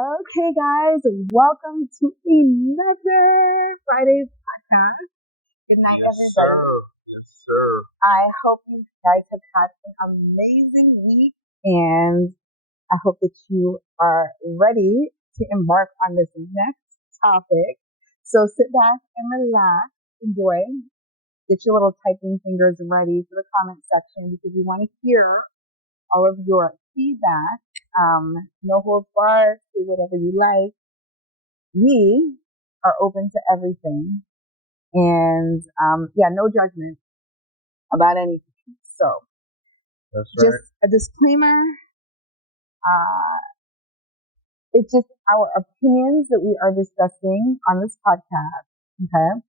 Okay, guys, welcome to another Friday podcast. Good night, Yes, everybody. sir. Yes, sir. I hope you guys have had an amazing week, and I hope that you are ready to embark on this next topic. So sit back and relax, enjoy, get your little typing fingers ready for the comment section because we want to hear all of your feedback. No holds barred, do whatever you like. We are open to everything, and no judgment about anything. So That's just right. a disclaimer, uh, it's just our opinions that we are discussing on this podcast. Okay.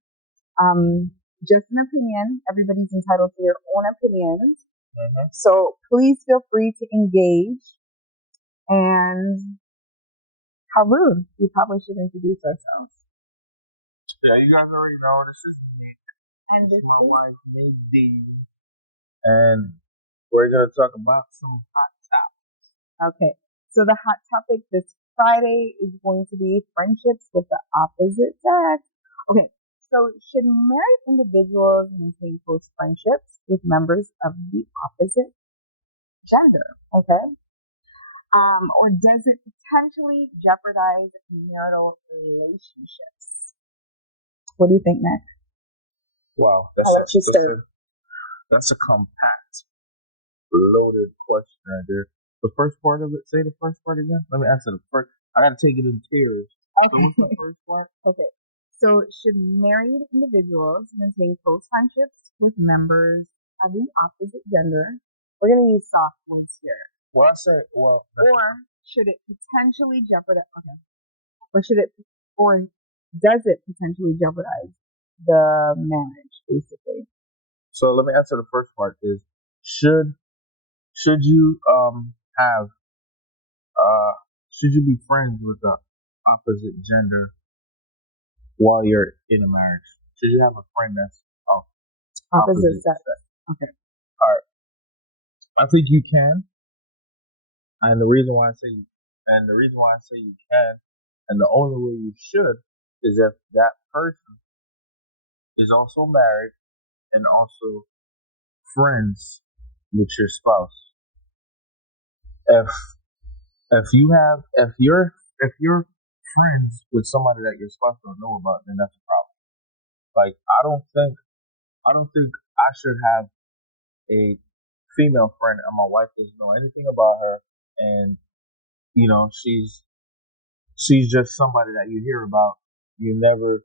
Just an opinion. Everybody's entitled to their own opinions. Mm-hmm. So please feel free to engage. And how rude. We probably should introduce ourselves. Yeah, you guys already know this is Nick. And This this is my is wife, Nadine. And we're going to talk about some hot topics. okay. So the hot topic this Friday is going to be friendships with the opposite sex. Okay. So should married individuals maintain close friendships with members of the opposite gender? Okay. Or does it potentially jeopardize marital relationships? What do you think, Nick? Wow, I'll let you start. that's a compact, loaded question right there. The first part of it, say the first part again. Let me answer the first. I got to take it in tears. So what's the Okay. first part? Okay. So should married individuals maintain close friendships with members of the opposite gender? We're going to use soft words here. Well, I say, well, Or should it potentially jeopardize? Okay. Or does it potentially jeopardize the marriage, basically? so let me answer the first part is should you have should you be friends with the opposite gender while you're in a marriage? Should you have a friend that's of Opposite opposite sex. sex? Okay. All right. I think you can, and the reason why I say you can, and the only way you should is if that person is also married and also friends with your spouse. If if you're friends with somebody that your spouse don't know about, then that's a problem. Like I don't think I should have a female friend and my wife doesn't know anything about her, and she's just somebody that you hear about. You never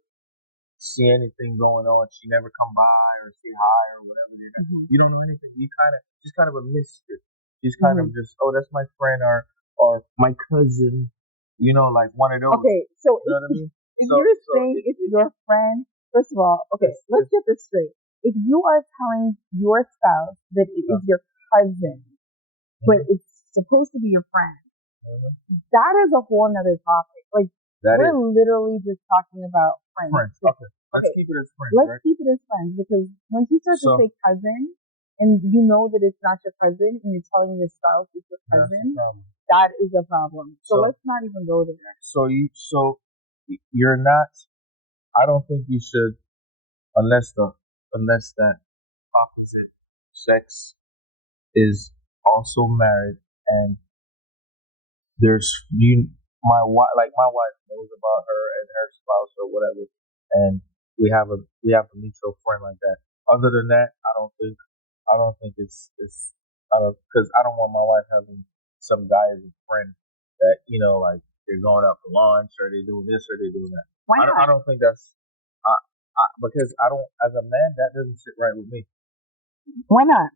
see anything going on. She never come by or say hi or whatever. Mm-hmm. You don't know anything. She's kind of a mystery. She's kind Mm-hmm. of just, oh, that's my friend or my cousin. Like one of those. Okay. So You know what I mean? if So you're so saying it's your friend, first of all, okay, let's get this straight. If you are telling your spouse that it is your cousin, but it's supposed to be your friend, that is a whole nother topic. Like that we're is literally just talking about friends. friends. Okay. Let's keep it as friends, Let's right? keep it as friends because once you start to So say cousin and you know that it's not your cousin and you're telling your spouse it's your that's the cousin, problem. that is a problem. So So let's not even go there. so you're not. I don't think you should unless that opposite sex is also married and there's you my wife knows about her and her spouse or whatever, and we have a mutual friend like that. Other than that, I don't think it's I don't because I don't want my wife having some guy as a friend that like they're going out for lunch or they're doing this or they're doing that. Why I not? don't think that's because I don't as a man that doesn't sit right with me. Why not?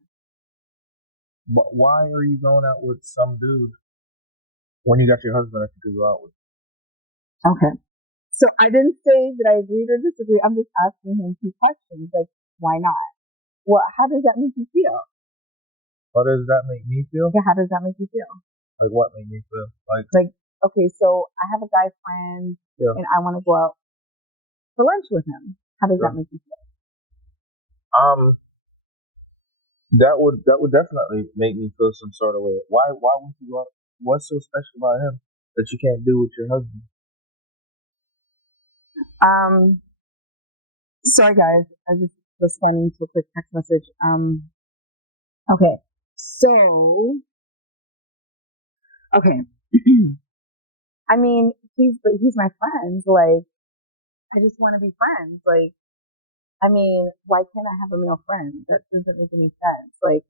But why are you going out with some dude when you got your husband that you could go out with? Okay. So I didn't say that I agreed or disagree. I'm just asking him two questions. Like, why not? Well, how does that make you feel? How does that make me feel? Yeah, how does that make you feel? Like what made me feel? Like Okay, so I have a guy friend yeah. and I want to go out for lunch with him. How does that make you feel? Um That would definitely make me feel some sort of way. Why would you want? What's so special about him that you can't do with your husband? Um, sorry guys, I just responding to a quick text message. Okay, so okay. I mean, he's my friend. Like, I just want to be friends. Like, I mean, why can't I have a male friend? That doesn't make any sense. Like,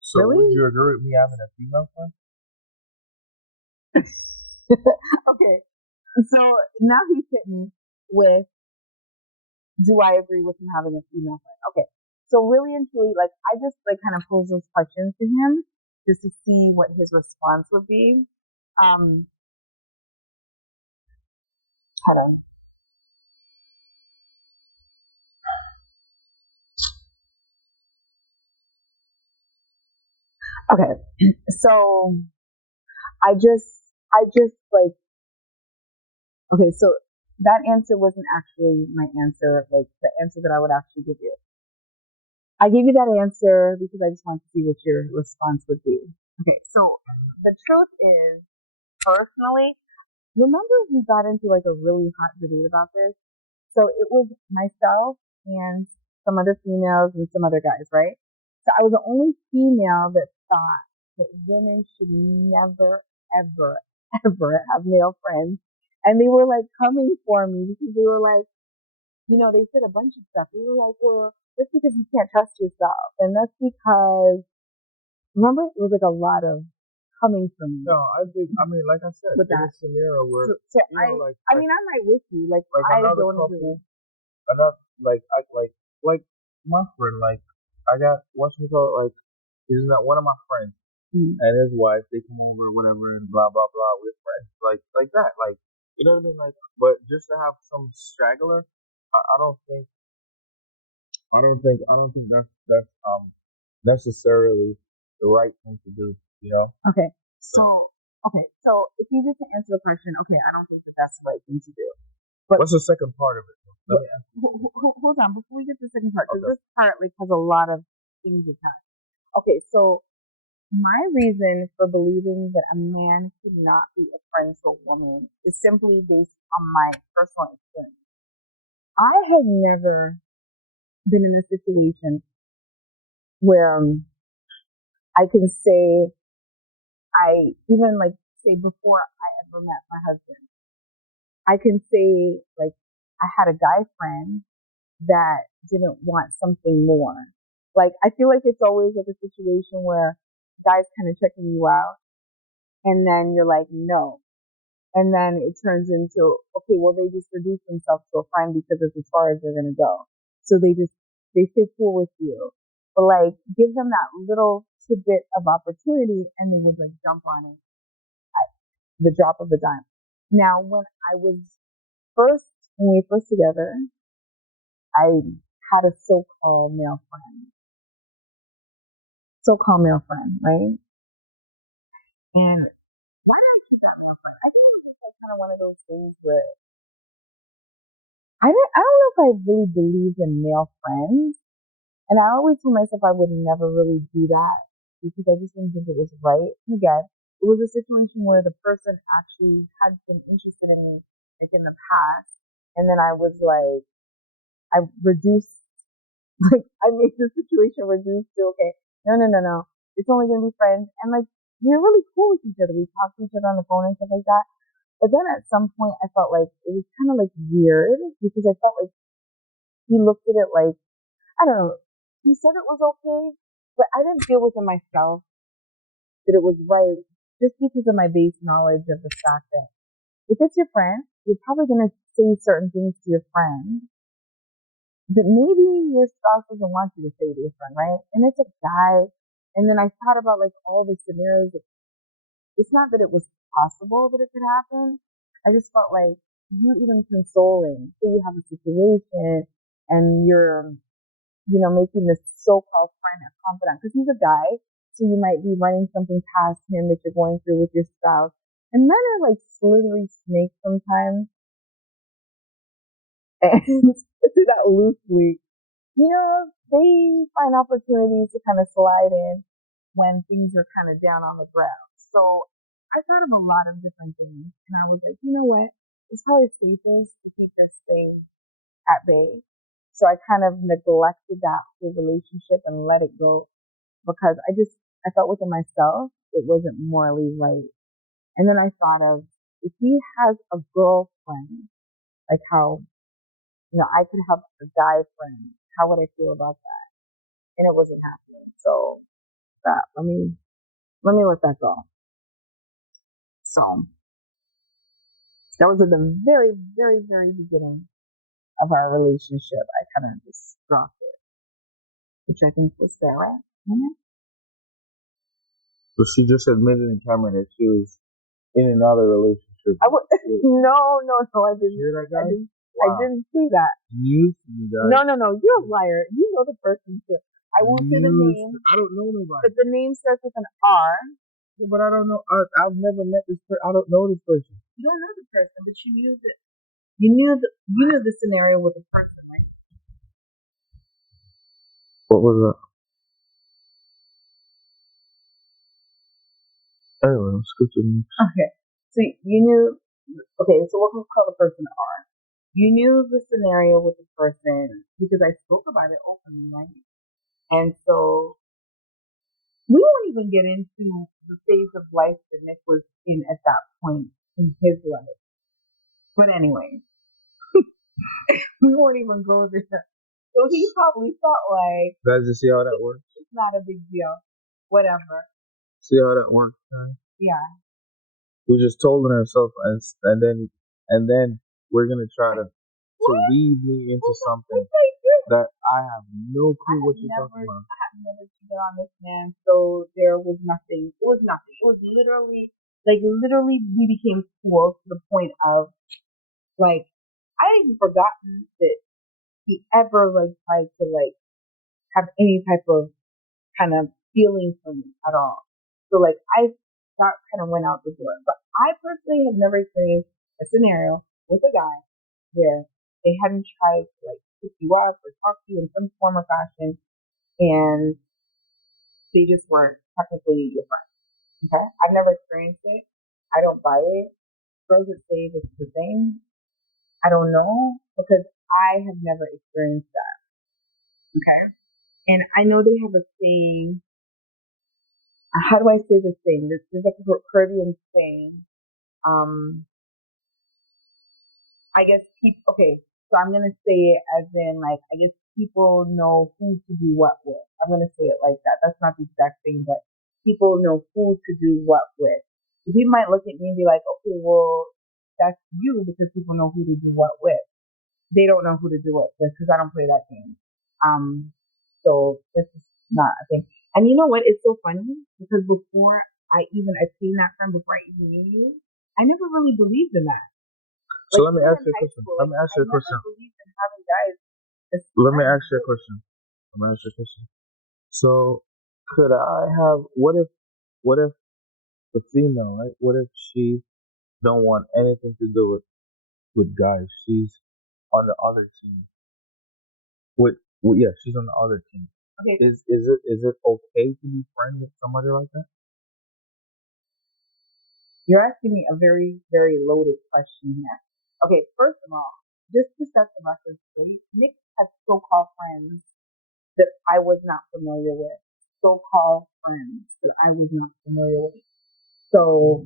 So would really? you agree with me having a female friend? Okay, so now he's hitting with, do I agree with him having a female friend? Okay, so really and truly, like, I just like kind of pose those questions to him just to see what his response would be. Um, I don't. Okay, so I just like, okay, so that answer wasn't actually my answer, like the answer that I would actually give you. I gave you that answer because I just wanted to see what your response would be. Okay, so the truth is, personally, remember we got into like a really hot debate about this? So it was myself and some other females and some other guys, right? So I was the only female that thought that women should never, ever, ever have male friends. And they were like coming for me because they were like, they said a bunch of stuff. They were like, well, that's because you can't trust yourself. And that's because, remember, it was like a lot of coming from me No, I mean, like I said, with in a that. scenario where So I like mean, I'm right with you. Like, like I another don't agree. couple, another like my friend, like I got what's it called, like he's not one of my friends Mm. and his wife. They come over, whatever, and blah blah blah. We're friends, like that, like you know what I mean, like. But just to have some straggler, I don't think that's necessarily the right thing to do. You know. Okay. So, okay. So if you just answer the question, okay, I don't think that that's the right thing to do. But, What's the second part of it? Let but me ask. hold on, before we get to the second part, because Okay. this part like has a lot of things attached. Okay, so my reason for believing that a man should not be a friend to a woman is simply based on my personal experience. I have never been in a situation where I can say I even like say before I ever met my husband, I can say like I had a guy friend that didn't want something more. Like I feel like it's always like a situation where guys kind of checking you out, and then you're like no, and then it turns into okay, well they just reduce themselves to a friend because it's as far as they're gonna go. So they stay cool with you, but like give them that little tidbit of opportunity, and they would like jump on it at the drop of a dime. Now, I was first when we were first together, I had a so-called male friend, right? And why did I keep that male friend? I think it was just like kind of one of those things where I don't know if I really believed in male friends, and I always told myself I would never really do that because I just didn't think it was right. And again, it was a situation where the person actually had been interested in me like in the past, and then I was like, I reduced like I made the situation reduced to okay, no. It's only gonna be friends and like we're really cool with each other. We talk to each other on the phone and stuff like that. But then at some point I felt like it was kinda like weird because I felt like he looked at it like I don't know, he said it was okay, but I didn't feel within myself that it was right just because of my base knowledge of the fact that if it's your friend, you're probably gonna say certain things to your friend that maybe your spouse doesn't want you to say to your friend, right? And it's a guy. And then I thought about like all the scenarios. It's not that it was possible that it could happen. I just felt like you even consoling. So you have a situation and you're, making this so-called friend a confidant because he's a guy. So you might be running something past him that you're going through with your spouse. And men are like slithery snakes sometimes. And to that loosely, they find opportunities to kind of slide in when things are kind of down on the ground. So I thought of a lot of different things, and I was like, you know what? It's probably safest to keep this thing at bay. So I kind of neglected that whole relationship and let it go because I felt within myself it wasn't morally right. And then I thought of if he has a girlfriend, like how, I could have a guy friend, how would I feel about that? And it wasn't happening. So that let me let that go. So that was at the very, very, very beginning of our relationship. I kind of just dropped it, which I think was fair, right? Mm-hmm. But she just admitted in camera that she was in another relationship. No, I didn't. Hear that, guy? I didn't see that. You see that? No, you're a liar. You know the person too. I won't say the name. I don't know nobody. But the name starts with an R. Yeah, but I don't know. I've never met this person. I don't know this person. You don't know the person, but you knew that. You knew the scenario with the person, right? What was that? Anyway, let's go to the next. Okay. So you knew. Okay, so we'll call the person R. You knew the scenario with the person because I spoke about it openly, right? And so we won't even get into the phase of life that Nick was in at that point in his life. But anyway, we won't even go there. So he probably thought like, Guys, you see how that works? it's not a big deal. Whatever. See how that works, guys? Yeah. We just told ourselves, and then we're gonna try to lead me into something that I have no clue what you're talking about. I have never cheated on this man, so there was nothing. It was nothing. It was literally we became cool to the point of like I had even forgotten that he ever tried to have any type of kind of feeling for me at all. So that kind of went out the door. But I personally have never experienced a scenario with a guy where they hadn't tried to pick you up or talk to you in some form or fashion, and they just weren't technically your friend. Okay, I've never experienced it. I don't buy it. Girls that say this is the thing, I don't know because I have never experienced that. Okay, and I know they have a saying. How do I say this thing? There's like a Caribbean saying. I guess people. Okay, so I'm gonna say it as in I guess people know who to do what with. I'm gonna say it like that. That's not the exact thing, but people know who to do what with. So people might look at me and be like, okay, well, that's you because people know who to do what with. They don't know who to do what with because I don't play that game. So this is not a thing. And you know what? It's so funny because before I even attained that friend, before I even knew you, I never really believed in that. So let me ask you a question. Let me ask you a question. Let me ask you a question. So could I have? What if the female, right? What if she don't want anything to do with guys? She's on the other team. Yeah, she's on the other team. Okay. Is it okay to be friends with somebody like that? You're asking me a very, very loaded question here. Okay, first of all, just to set the record straight, Nick had so-called friends that I was not familiar with. So-called friends that I was not familiar with. So,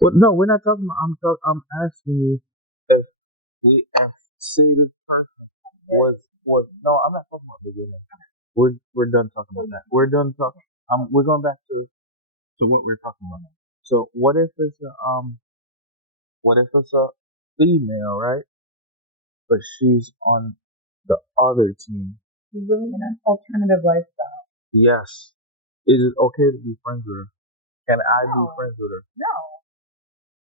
well, no, we're not talking about. I'm asking you if say this person was no, I'm not talking about beginning. We're done talking about that. We're done talking. We're going back to what we're talking about. So what if it's a female, right? But she's on the other team. She's living an alternative lifestyle. Yes. Is it okay to be friends with her? Can I be friends with her? No.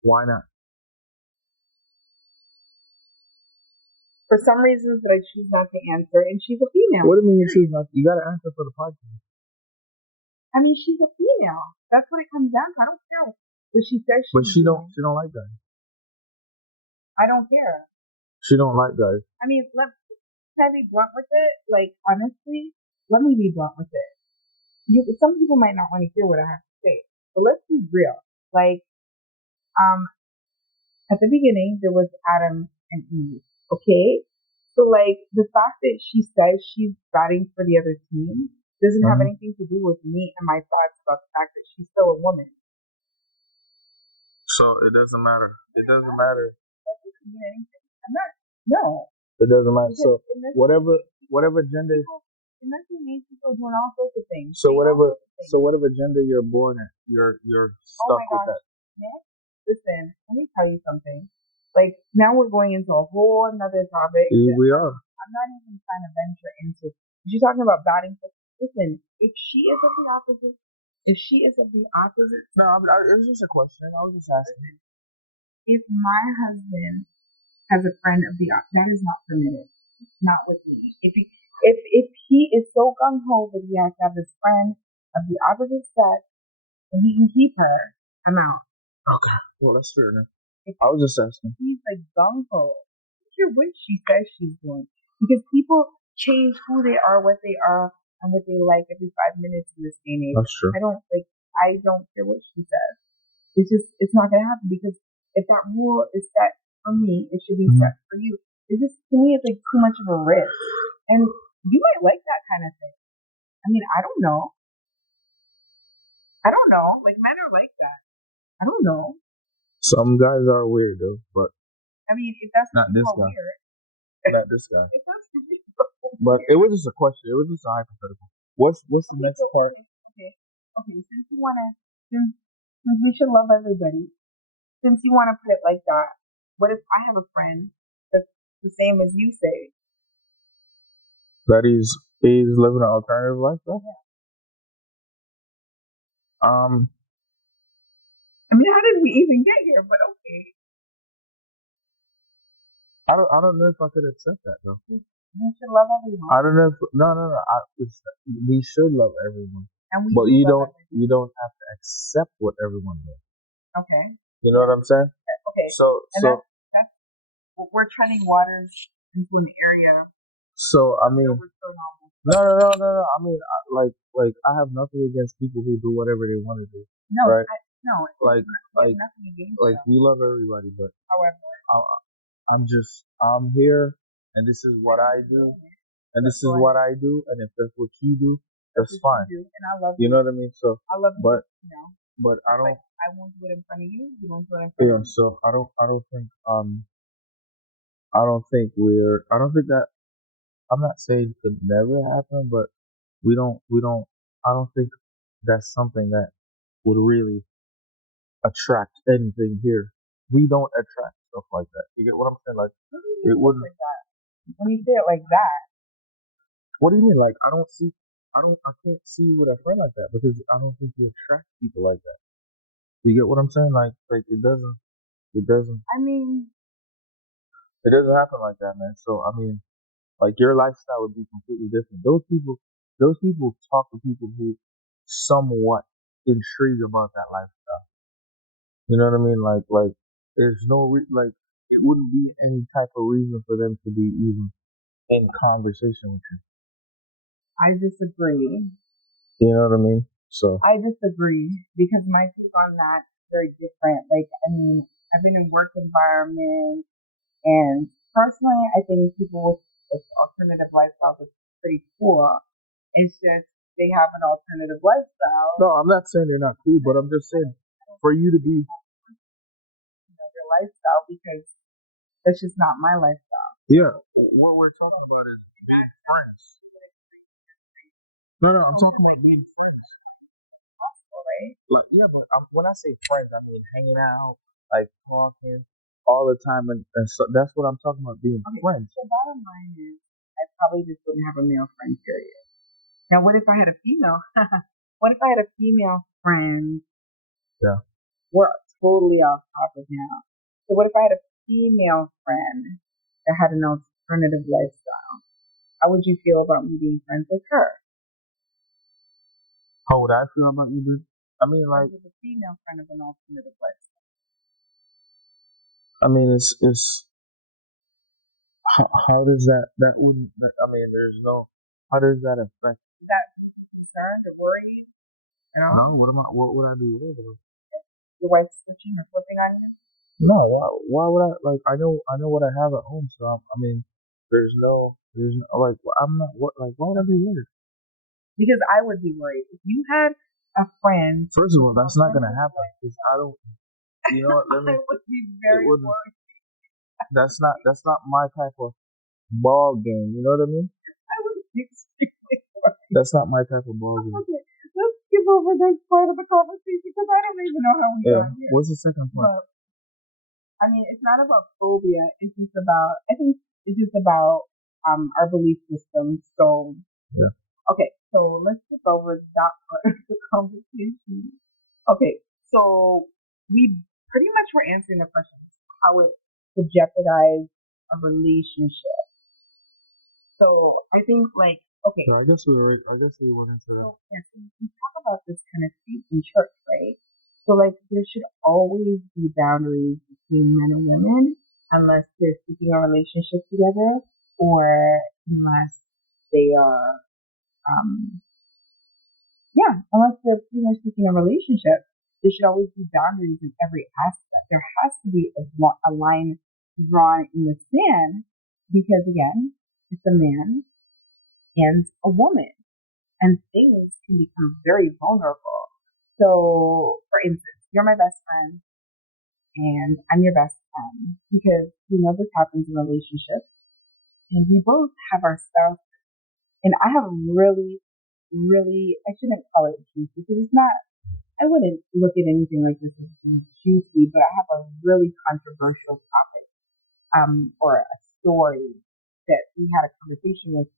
Why not? For some reasons that I choose not to answer, and she's a female. What do you mean you choose not? You got to answer for the podcast. I mean, she's a female. That's what it comes down to. I don't care what she says. But she don't like guys. I don't care. She don't like guys. I mean, can I be blunt with it? Like, honestly, let me be blunt with it. Some people might not want to hear what I have to say, but let's be real. Like, um, at the beginning, there was Adam and Eve. Okay, so like the fact that she says she's batting for the other team doesn't have Mm-hmm. anything to do with me and my thoughts about the fact that she's still a woman. So it doesn't matter. It doesn't matter. That doesn't mean anything. I'm not. No, It doesn't matter. because So whatever whatever gender. in this day and age, people are doing all sorts of things. So Saying all whatever sorts of things. so whatever gender you're born in, you're Oh stuck my with gosh, that. Nick, listen, let me tell you something. Like now we're going into a whole another topic. We are. I'm not even trying to venture into. You're talking about batting. Listen, if she is of the opposite, No, it was just a question. I was just asking. if my husband has a friend of the that is not permitted. Not with me. If he is so gung ho that he has to have this friend of the opposite sex and he can keep her, I'm out. Okay. Well, that's fair enough. If I was just asking. he's like gung ho, I don't care what she says she's doing. Because people change who they are, what they are, and what they like every 5 minutes in this day and age. That's true. I don't care what she says. It's not gonna happen because if that rule is set for me, it should be set for you. It's just to me it's like too much of a risk. And you might like that kind of thing. I mean, I don't know. I don't know. Like men are like that. I don't know. Some guys are weird though, but I mean, if that's not this guy. weird, Not this guy. if that's But it was just a question. It was just a hypothetical. What's the next part? Okay. Since we should love everybody, since you wanna put it like that, what if I have a friend that's the same as you say? That he's living an alternative lifestyle. Yeah. I mean, how did we even get here? But okay. I don't know if I could accept that though. We should love everyone. I don't know if no. We should love everyone, And we but do love everyone. you don't have to accept what everyone does. Okay. You know what I'm saying? Okay. So that's we're treading waters into an area. So I mean, no. I mean, like I have nothing against people who do whatever they want to do. No, right? no. Like nothing against like them. we love everybody, but However, I'm here, and this is what I do, and this is what I do, and if that's what you do, that's fine. And I love you. know what I mean? So I love you. But I don't. I won't do it in front of you. You won't do it in front of me. So I don't think I don't think that I'm not saying it could never happen, but we don't I don't think that's something that would really attract anything here. We don't attract stuff like that. You get what I'm saying? Like it wouldn't. Like that. When you say it like that, what do you mean? Like I can't see you with a friend like that because I don't think you attract people like that. You get what I'm saying? Like it doesn't. I mean, it doesn't happen like that, man. So I mean, like your lifestyle would be completely different. Those people talk to people who somewhat intrigued about that lifestyle. You know what I mean? Like there's no like it wouldn't be any type of reason for them to be even in conversation with you. I disagree. You know what I mean? So I disagree because my take on that is very different. Like, I mean, I've been in work environments, and personally, I think people with alternative lifestyles are pretty cool. It's just they have an alternative lifestyle. No, I'm not saying they're not cool, but I'm just saying for you to be their lifestyle because that's just not my lifestyle. Yeah, what we're talking about is being friends. No, I'm talking about being friends. Right? Like, yeah, but when I say friends, I mean hanging out, like talking all the time, and so that's what I'm talking about, being friends. So bottom line is, I probably just wouldn't have a male friend, period. Now, what if I had a female? What if I had a female friend? Yeah. We're totally off topic now. So what if I had a female friend that had an alternative lifestyle? How would you feel about me being friends with her? How would I feel about you, dude? I mean, like with a female friend of an alternative lifestyle. I mean, it's how does that wouldn't? I mean, there's no. How does that affect? That concerned or worried, No, what am I? What would I be worried about? your wife's switching or flipping on you? No, why would I like? I know what I have at home, so I mean, there's no, like I'm not what like why would I be worried? Because I would be worried if you had a friend. First of all, that's not gonna happen because I don't. You know what? Let I me. would be It very wouldn't. worried. That's not my type of ball game. You know what I mean? I would be extremely worried. That's not my type of ball game. Okay, let's skip over this part of the conversation because I don't even know how we Yeah. got here. What's the second point? But I mean, it's not about phobia. It's just about. I think it's just about our belief systems. So Yeah. okay, so let's skip over that part of the conversation. Okay, so we pretty much were answering the question how it could jeopardize a relationship. So I think like okay, Yeah. I guess we went into that. so yes, we talk about this kind of thing in church, right? So like there should always be boundaries between men and women unless they're seeking a relationship together or unless they are um unless they're pretty much seeking a relationship, there should always be boundaries in every aspect. There has to be a line drawn in the sand because, again, it's a man and a woman, and things can become very vulnerable. So, for instance, you're my best friend, and I'm your best friend because we know this happens in relationships, and we both have our spouse. And I have a really, I shouldn't call it juicy because it's not I wouldn't look at anything like this as juicy, but I have a really controversial topic, or a story that we had a conversation with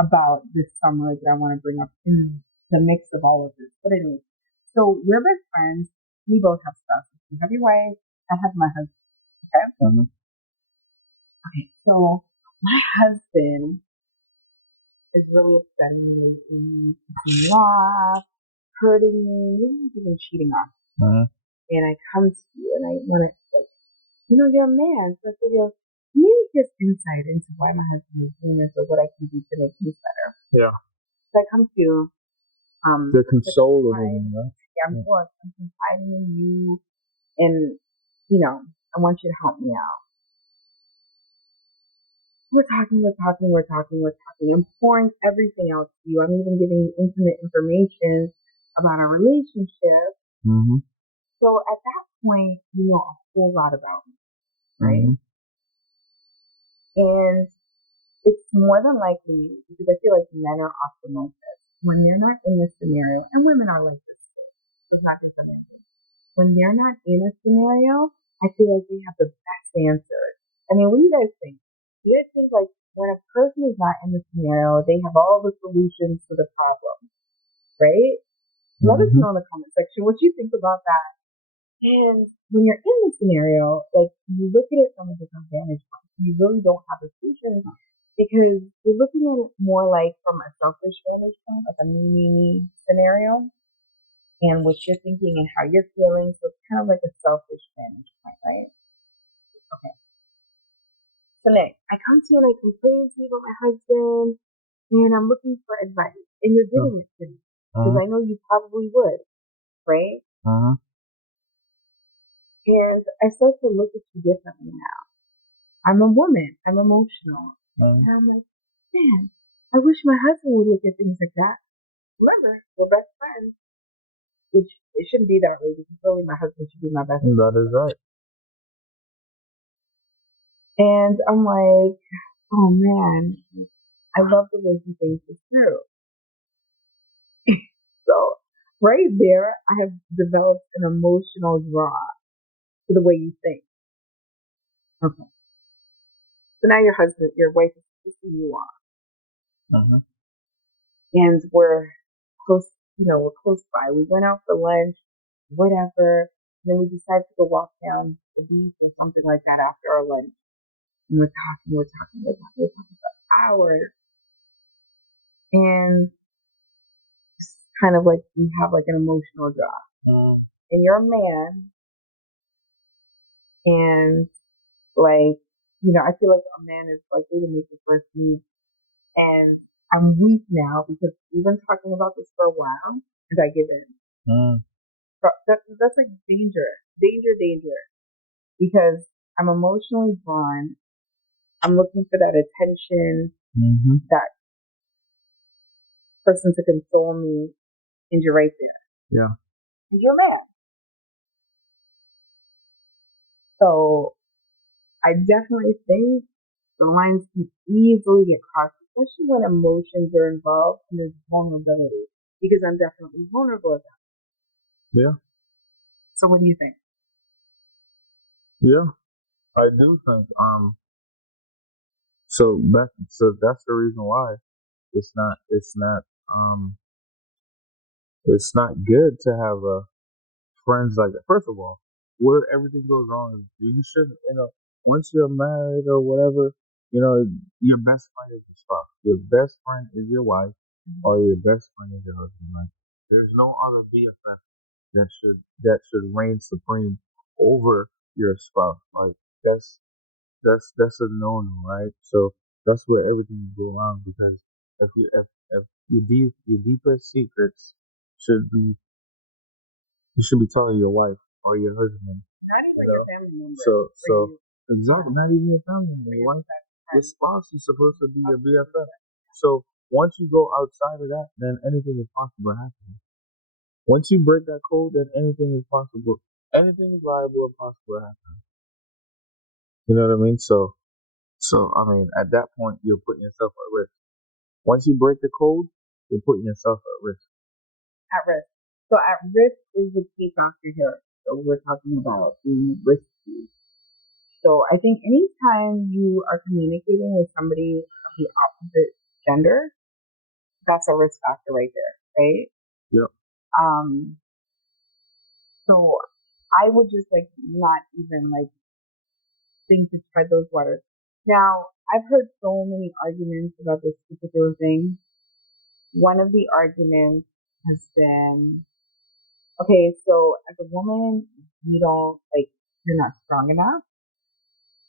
about this summer that I want to bring up in the mix of all of this. But anyway, so we're best friends. We both have spouses. You have your wife. I have my husband. Okay. Mm-hmm. Okay. So my husband is really upsetting me lately, pissing me off, hurting me, maybe even cheating on me. Mm-hmm. And I come to you and I want to, like, you're a man. So I figure, maybe just insight into why my husband is doing this or what I can do to make things better. Yeah. So I come to you, The consoling him, right? yeah, Yeah. I'm confiding in you and, I want you to help me out. We're talking. I'm pouring everything out to you. I'm even giving you intimate information about our relationship. Mm-hmm. So at that point, you know a whole lot about me, right? Mm-hmm. And it's more than likely because I feel like men are often like this when they're not in this scenario, and women are like this too. It's not just a man thing. When they're not in a scenario, I feel like they have the best answers. I mean, what do you guys think? Do you guys think like when a person is not in the scenario, they have all the solutions to the problem, right? Let us Mm-hmm. know in the comment section what you think about that. And when you're in the scenario, like you look at it from a different vantage point. You really don't have a solution because you're looking at it more like from a selfish vantage point, like a me scenario, and what you're thinking and how you're feeling. So it's kind of like a selfish vantage point, right? Okay. So Nick, I come to you and I complain to you about my husband, and I'm looking for advice, and you're giving it to me because Uh-huh. I know you probably would, right? Uh-huh. And I start to look at you differently now. I'm a woman. I'm emotional. Uh-huh. And I'm like, man, I wish my husband would look at things like that. Remember, we're best friends. Which it shouldn't be that way because really my husband should be my best friend. That is right. And I'm like, oh man, I love the way he thinks this through. So right there, I have developed an emotional draw to the way you think. Okay. So now your wife is pissing you off. Uh-huh. And close, we're close by. We went out for lunch, whatever. And then we decided to go walk down the beach or something like that after our lunch. And we're talking for hours. And it's kind of like you have like an emotional drop. And you're a man, and like I feel like a man is likely to make the first move. And I'm weak now because we've been talking about this for a while and I give in. Mm, So that's like danger, danger, danger. Because I'm emotionally drawn. I'm looking for that attention, mm-hmm. that person to console me, and you're right there. Yeah. And you're a man. So I definitely think the lines can easily get crossed, especially when emotions are involved and there's vulnerability. Because I'm definitely vulnerable at that. Yeah. So what do you think? Yeah. I do think. So that's the reason why it's not. Um. It's not good to have friends like that. First of all, where everything goes wrong is you should, once you're married or whatever, your best friend is your spouse. Your best friend is your wife, or your best friend is your husband. Right? There's no other BFF that should reign supreme over your spouse. Like that's a no no, right? So that's where everything go wrong because if your deepest secrets should be you should be telling your wife or your husband. Not even your family member. So You, exactly, yeah, not even your family member, your wife. Your spouse is supposed to be your BFF. So once you go outside of that, then anything is possible happening. Once you break that code, then anything is possible. Anything is liable and possible happening. You know what I mean? So I mean, at that point, you're putting yourself at risk. Once you break the code, you're putting yourself at risk. at risk. So at risk is the key factor here. So we're talking about being risky. So I think anytime you are communicating with somebody of the opposite gender, that's a risk factor right there, right? Yep. Um, so I would just like not even like think to tread those waters. Now, I've heard so many arguments about this particular thing. One of the arguments has been, okay, so as a woman, you don't like, you're not strong enough.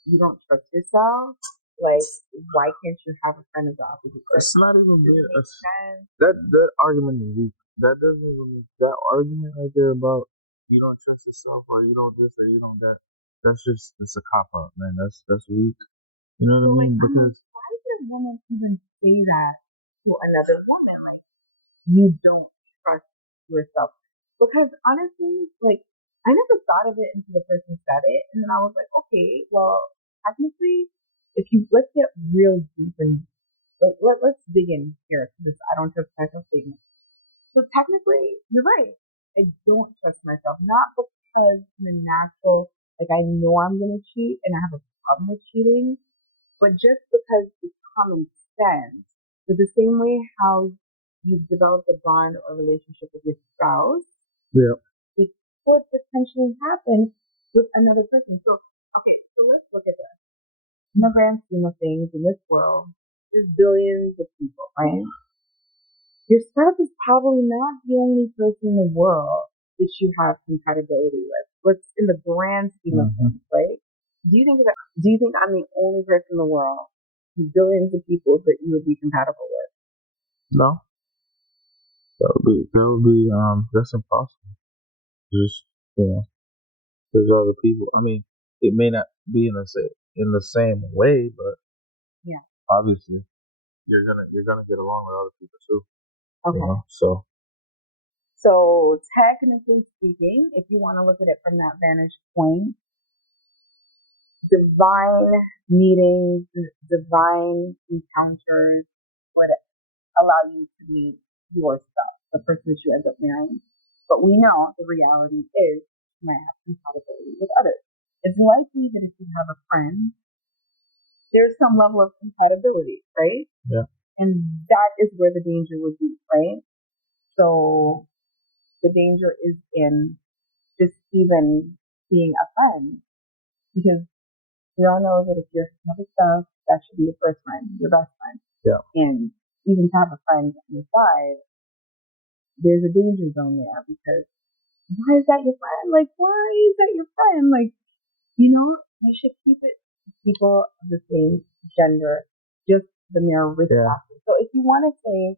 You don't trust yourself. Like, why can't you have a friend of the opposite sex? It's not even Does it real. make sense? That argument is weak. That doesn't even make that argument right there about you don't trust yourself or you don't this or you don't that. That's just it's a cop out, man. That's weak. You know what So, I like, mean? I'm like, Because why would a woman even say that to another woman? Like, you don't trust yourself. Because honestly, like, I never thought of it until the person said it. And then I was like, okay, well, technically, let's get real deep and let's dig in here to this I don't trust myself statement. So technically, you're right. I don't trust myself, not because in the natural, like I know I'm gonna cheat and I have a problem with cheating, but just because it's common sense. So the same way how you've developed a bond or relationship with your spouse, yeah, it could potentially happen with another person. So okay, so let's look at this. In the grand scheme of things in this world, there's billions of people, right? Your spouse is probably not the only person in the world that you have compatibility with. What's in the grand scheme of hmm things, right? Do you think I'm the only person in the world, billions of people that you would be compatible with? no, that would be that's impossible. Just there's other people. I mean, it may not be in the same way, but Yeah. obviously you're gonna get along with other people too. Okay. So So technically speaking, if you want to look at it from that vantage point, divine meetings, divine encounters would allow you to meet your stuff, the person that you end up marrying. But we know the reality is you might have compatibility with others. It's likely that if you have a friend, there's some level of compatibility, right? yeah, And that is where the danger would be, right? So the danger is in just even being a friend because we all know that if you're have a spouse, that should be your first friend, your best friend. yeah. And even to have a friend on your side, there's a danger zone there because why is that your friend? Like, why is that your friend? Like, you should keep it people of the same gender, just the mere risk factor. So if you want to say,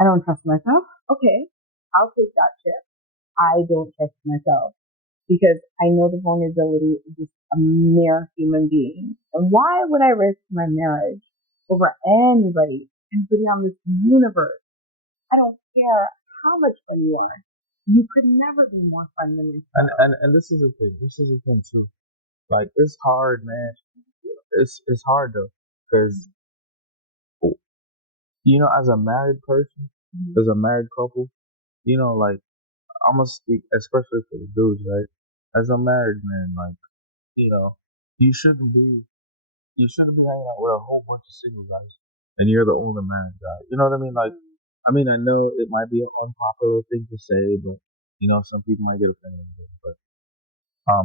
I don't trust myself, okay, I'll take that chip. I don't trust myself because I know the vulnerability is just a mere human being. And why would I risk my marriage over anybody and put on this universe? I don't care how much fun you are. You could never be more fun than yourself. And this is the thing. This is the thing too. Like it's hard, man. It's hard though, because as a married person, as a married couple, like I'm gonna speak especially for the dudes, right? As a married man, like you know, you shouldn't be you shouldn't be hanging out with a whole bunch of single guys, and you're the only married guy. You know what I mean? Like, I know it might be an unpopular thing to say, but some people might get offended. But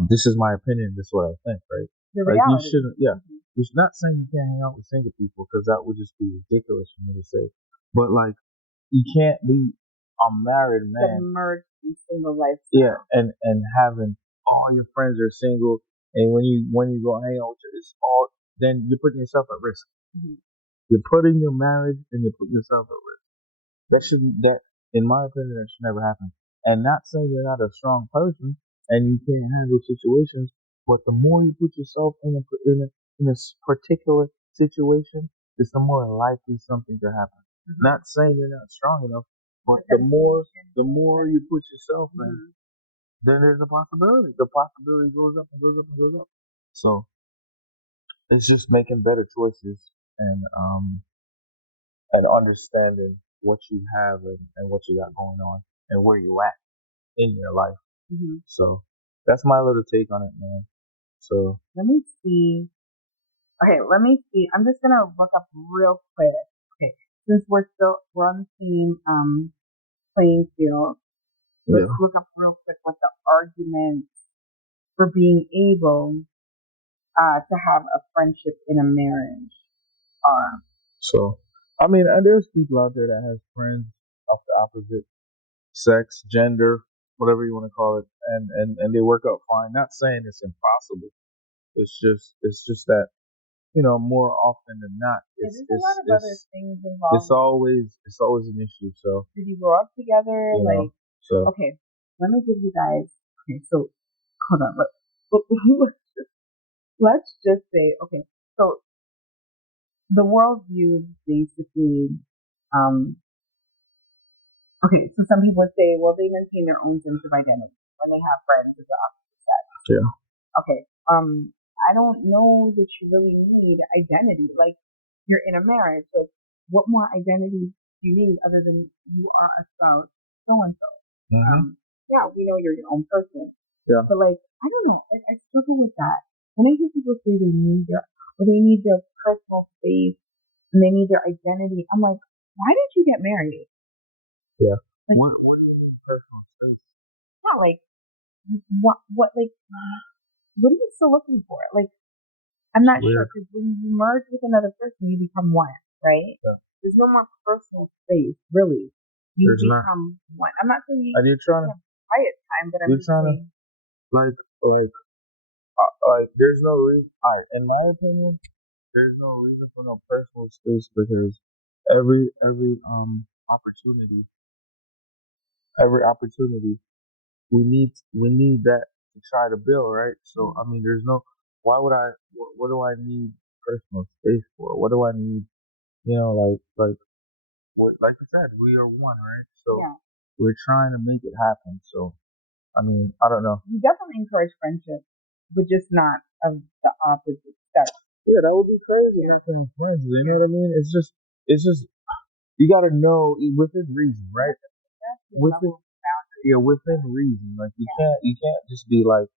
this is my opinion. This is what I think, right? The Like you reality. shouldn't, yeah. It's not saying you can't hang out with single people because that would just be ridiculous for me to say. But like, you can't be a married man, Submerged in single lifestyle. yeah, and having all your friends are single, and when you go hang out with you, it's all then you're putting yourself at risk. You're putting your marriage and you're putting yourself at risk. In my opinion, that should never happen. And not saying you're not a strong person and you can't handle situations, but the more you put yourself in a particular situation, it's the more likely something to happen. Not saying you're not strong enough, but the more you put yourself in, then there's a possibility. The possibility goes up and goes up and goes up. So it's just making better choices and understanding what you have and what you got going on and where you at in your life. So that's my little take on it, man. So let me see. Okay, let me see. I'm just gonna look up real quick. Okay, since we're on the same playing field, let's look up real quick what the arguments for being able to have a friendship in a marriage are. So and there's people out there that has friends of the opposite sex, gender, whatever you want to call it, and they work out fine. Not saying it's impossible. It's just that more often than not, there's a lot of other things involved. It's always an issue. So did you grow up together? Okay, let me give you guys. Okay, so hold on. Let's just say, okay, so the worldview is basically, okay, so some people would say, well, they maintain their own sense of identity when they have friends of the opposite sex. Yeah. Okay, I don't know that you really need identity. Like, you're in a marriage, so what more identity do you need other than you are a spouse, so and so? Yeah, we know you're your own person. Yeah. But like, I don't know, I struggle with that. When I hear people say they need their personal space and they need their identity, I'm like, why did you get married? Yeah. Like, what personal space? Not like what are you still looking for? Like, I'm not sure, because when you merge with another person, you become one, right? Yeah. There's no more personal space, really. You There's become one. I'm not saying you trying to have quiet time, but I'm just saying, like there's no reason. In my opinion, there's no reason for no personal space because every opportunity we need that to try to build, right? So there's no why would I what do I need personal space for? What do I need? Like what like you said, we are one, right? So yeah. we're trying to make it happen. So I don't know. You definitely encourage friendship, but just not of the opposite sex. Yeah, that would be crazy. Having friends, you know what I mean? It's just you gotta know within reason, right? Within reason. Like you can't just be like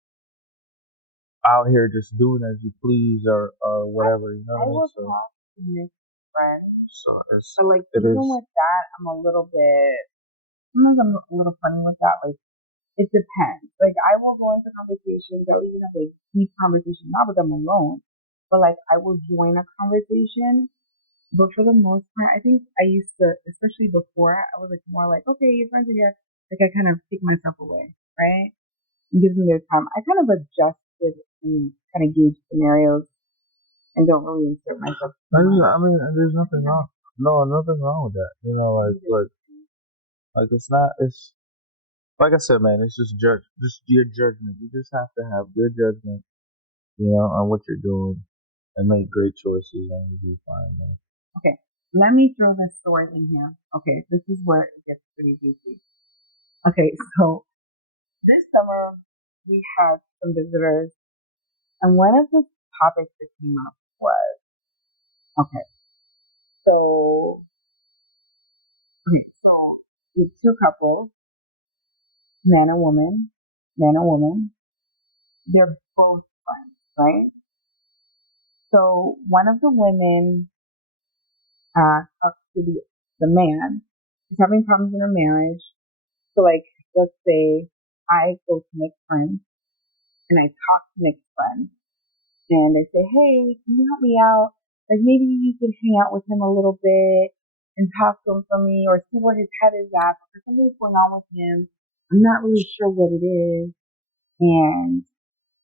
out here just doing as you please or whatever. You know what I mean? So talk to Nick's friends. So but like even with that, I'm a little funny with that. Like, it depends. Like, I will go into conversations. I'll even have like deep conversations, not with them alone, but like I will join a conversation. But for the most part, I think I used to, especially before, I was like more like, okay, your friends are here. Like, I kind of take myself away, right? And give them their time. I kind of adjusted and kind of gauge scenarios and don't really insert myself too much. I mean, there's nothing wrong. No, nothing wrong with that. You know, like it's not. It's like I said, man. It's just your judgment. You just have to have good judgment, on what you're doing and make great choices, and you'll be fine, man. Okay, let me throw this story in here. Okay, this is where it gets pretty juicy. Okay, so this summer we had some visitors, and one of the topics that came up was okay. So so with two couples, man and woman, man and woman, they're both friends, right? So one of the women talks to the man who's having problems in her marriage. So like, let's say I go to Nick's friend and I talk to Nick's friend and they say, hey, can you help me out? Like maybe you could hang out with him a little bit and talk to him for me or see where his head is at because something's going on with him. I'm not really sure what it is. And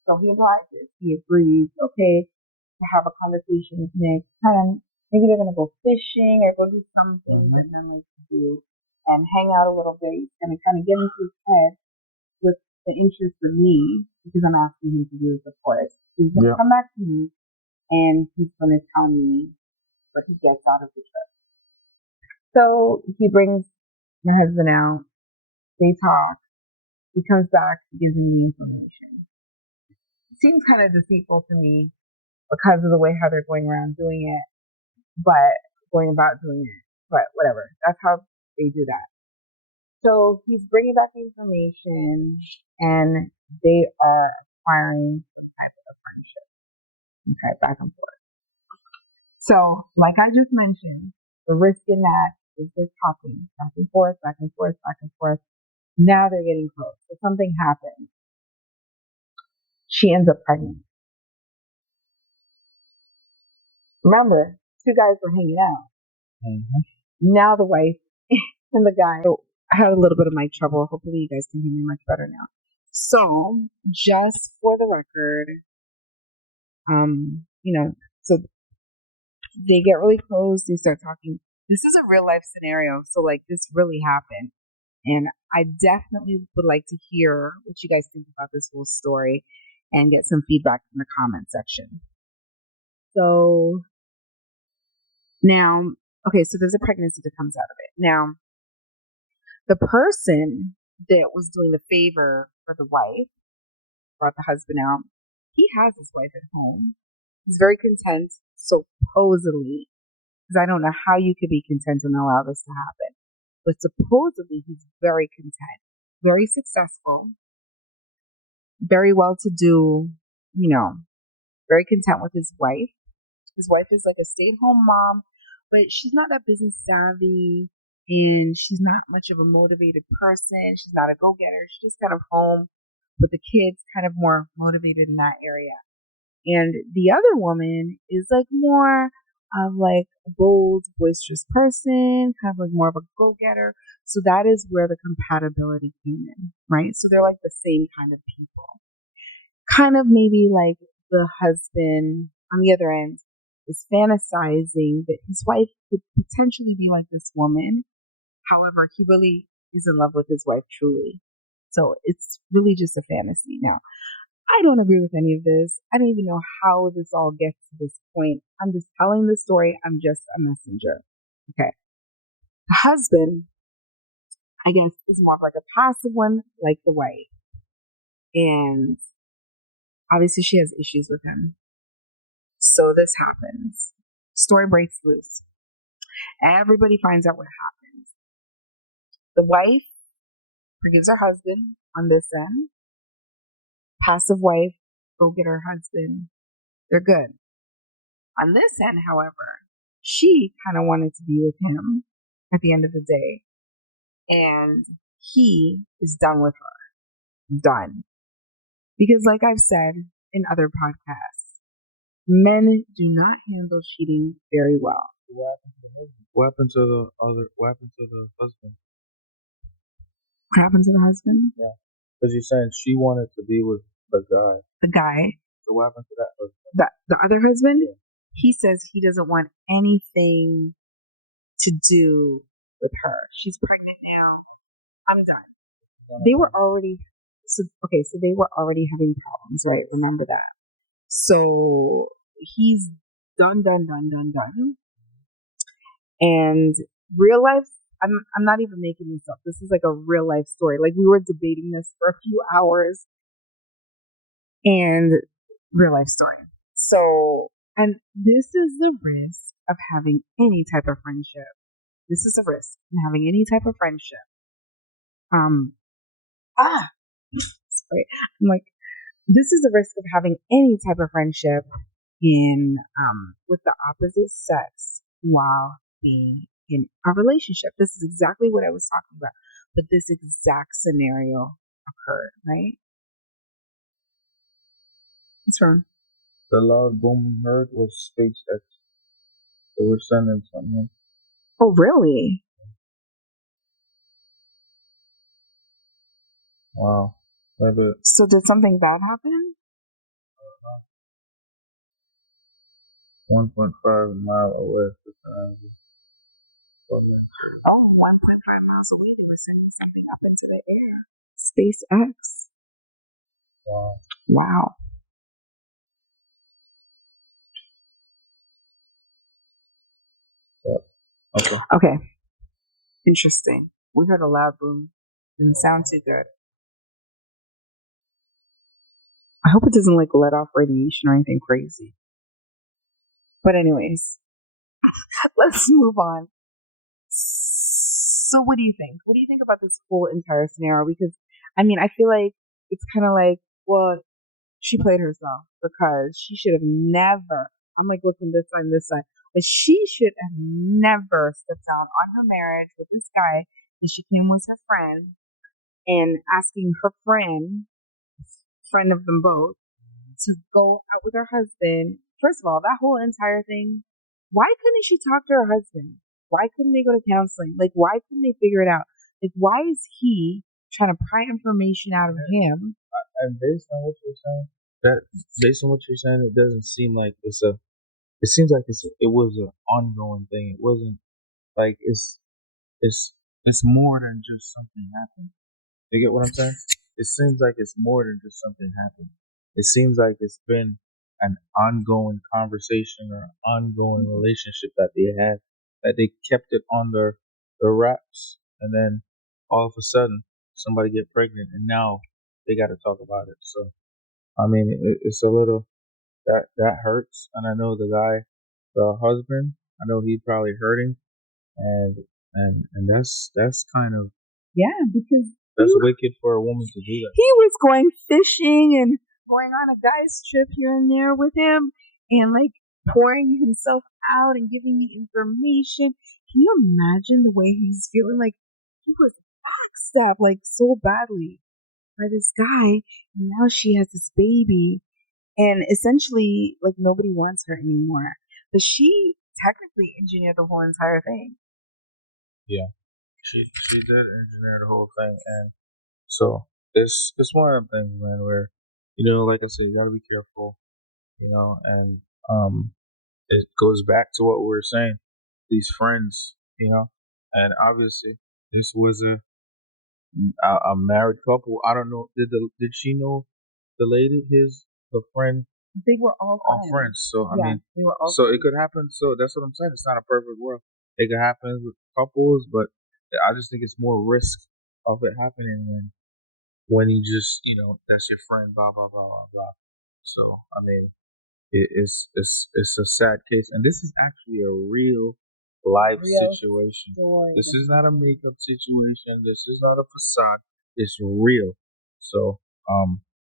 so he obliges. He agrees, okay, to have a conversation with Nick. Kind of, maybe they're going to go fishing or go do something that men like to do and hang out a little bit. He's going to kind of get into his head with the interest of me because I'm asking him to do this, of course. So he's going to come back to me and he's going to tell me what he gets out of the trip. So he brings my husband out. They talk. He comes back. He gives me the information. It seems kind of deceitful to me because of the way how they're going around doing it, but going about doing it. But whatever. That's how they do that. So he's bringing back the information and they are acquiring some type of friendship. Okay, back and forth. So, like I just mentioned, the risk in that is they're talking back and forth, back and forth, back and forth. Now they're getting close. So something happens. She ends up pregnant. Remember, two guys were hanging out. Mm-hmm. Now the wife and the guy. So I had a little bit of mic trouble. Hopefully you guys can hear me much better now. So just for the record, so they get really close. They start talking. This is a real life scenario. So like this really happened. And I definitely would like to hear what you guys think about this whole story and get some feedback in the comment section. So now, okay, so there's a pregnancy that comes out of it. Now, the person that was doing the favor for the wife brought the husband out. He has his wife at home. He's very content, supposedly, because I don't know how you could be content and allow this to happen. But supposedly, he's very content, very successful, very well to do, very content with his wife. His wife is like a stay-at-home mom, but she's not that business savvy and she's not much of a motivated person. She's not a go-getter. She's just kind of home with the kids, kind of more motivated in that area. And the other woman is like more of like a bold, boisterous person, kind of like more of a go-getter. So that is where the compatibility came in, right? So they're like the same kind of people. Kind of maybe like the husband on the other end is fantasizing that his wife could potentially be like this woman. However, he really is in love with his wife truly. So it's really just a fantasy. Now, I don't agree with any of this. I don't even know how this all gets to this point. I'm just telling the story. I'm just a messenger. Okay. The husband, I guess, is more of like a passive one, like the wife. And obviously she has issues with him. So this happens. Story breaks loose. Everybody finds out what happens. The wife forgives her husband on this end. Passive wife, go get her husband. They're good. On this end, however, she kind of wanted to be with him at the end of the day. And he is done with her. Done. Because like I've said in other podcasts, men do not handle cheating very well. What happened to the husband? What happened to the husband? Yeah. Because you're saying she wanted to be with the guy. The guy. So what happened to that husband? The other husband, he says he doesn't want anything to do with her. She's pregnant now. I'm done. They were already so they were already having problems, right? Remember that. So he's done. And real life, I'm not even making this up. This is like a real life story. Like we were debating this for a few hours and real life story. So, and this is the risk of having any type of friendship. This is a risk in having any type of friendship. Um, sorry. I'm like, this is the risk of having any type of friendship in with the opposite sex while being in a relationship. This is exactly what I was talking about. But this exact scenario occurred, right? What's wrong? The loud boom we heard was SpaceX. They were sending something. Oh, really? Wow. Maybe So did something bad happen? 1.5 mile away from Oh, 1.5 miles away, they were sending something up into the air. SpaceX. Wow. Wow. Yeah. Okay. Interesting. We heard a loud boom. Didn't sound too good. I hope it doesn't like let off radiation or anything crazy. But anyways, let's move on. So what do you think? What do you think about this whole entire scenario? Because I mean, I feel like it's kind of like, well, she played herself because she should have never. I'm like looking this side, but she should have never stepped out on her marriage with this guy. And she came with her friend and asking her friend of them both, to go out with her husband. First of all, that whole entire thing, why couldn't she talk to her husband? Why couldn't they go to counseling? Like, why couldn't they figure it out? Like, why is he trying to pry information out of him? And based on what you're saying, it doesn't seem like it's a. It seems like it was an ongoing thing. It wasn't like it's it's more than just something happened. You get what I'm saying? It seems like it's more than just something happened. It seems like it's been an ongoing conversation or ongoing relationship that they had, that they kept it on their wraps, and then all of a sudden somebody get pregnant, and now they got to talk about it. So I mean, it's a little that hurts, and I know the guy, the husband, I know he probably hurting, and and that's kind of Yeah, because that's wicked for a woman to do that. he was going fishing and going on a guy's trip here and there with him and like pouring himself out and giving me information. Can you imagine the way he's feeling? Like he was backstabbed like so badly by this guy. And now she has this baby and essentially like nobody wants her anymore. But she technically engineered the whole entire thing. Yeah, she did engineer the whole thing, and so it's one of them things, man, where like I said, you gotta be careful, and it goes back to what we were saying, these friends, and obviously this was a married couple. I don't know, did she know the lady, the friend? They were all Friends. So I Yeah, mean, they were all so it could happen. So that's what I'm saying. It's not a perfect world. It could happen with couples, but I just think it's more risk of it happening when you just that's your friend, blah blah blah blah blah. So I mean, it's a sad case, and this is actually a real life situation. This is not a makeup situation. This is not a facade. It's real. So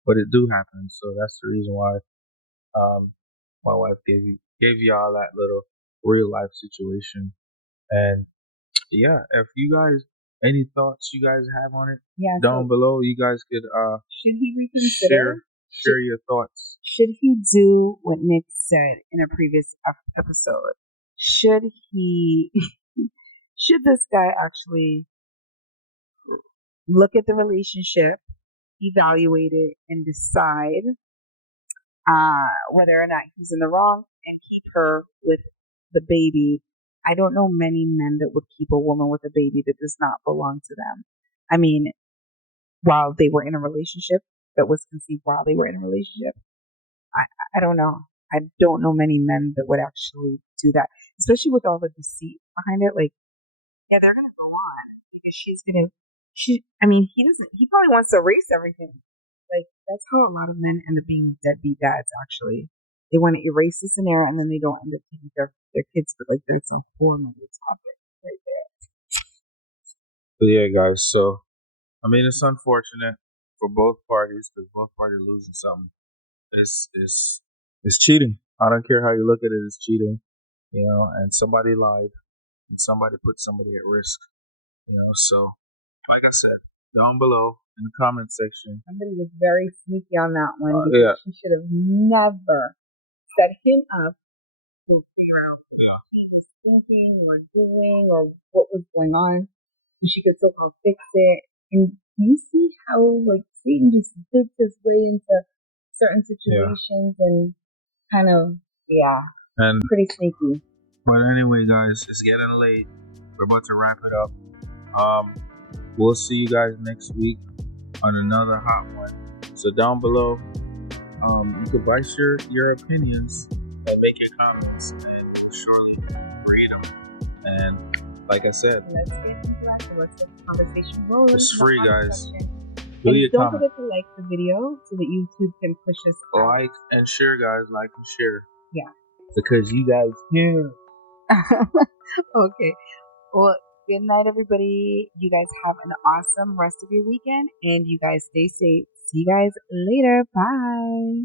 but it do happen. So that's the reason why um, my wife gave y'all that little real life situation. And yeah, if you guys any thoughts you guys have on it, down below, you guys could should he reconsider? Share your thoughts. Should he do what Nick said in a previous episode? Should he? Should this guy actually look at the relationship, evaluate it, and decide whether or not he's in the wrong and keep her with the baby. I don't know many men that would keep a woman with a baby that does not belong to them. I mean, while they were in a relationship, that was conceived while they were in a relationship. I don't know. I don't know many men that would actually do that, especially with all the deceit behind it. Like, yeah, they're gonna go on because she's gonna. I mean, he doesn't. He probably wants to erase everything. Like that's how a lot of men end up being deadbeat dads. Actually, they want to erase the scenario and then they don't end up taking their kids. But like that's a whole other topic right there. But yeah, guys. So I mean, it's unfortunate for both parties because both parties are losing something. It's cheating. I don't care how you look at it. It's cheating. And somebody lied and somebody put somebody at risk. So like I said, down below in the comment section. Somebody was very sneaky on that one Yeah. because she should have never set him up to figure out what he was thinking or doing or what was going on. So she could somehow fix it. And you see how like Satan just digs his way into certain situations and kind of And pretty sneaky. But anyway, guys, it's getting late. We're about to wrap it up. We'll see you guys next week on another hot one. So down below, you can voice your opinions and make your comments, and we'll surely read them. And like I said, let's get interactive. Let's get the conversation rolling. It's free, guys. And don't forget to like the video so that YouTube can push us out. Like and share, guys. Like and share. Yeah. Because you guys care. Okay. Well, good night, everybody. You guys have an awesome rest of your weekend, and you guys stay safe. See you guys later. Bye.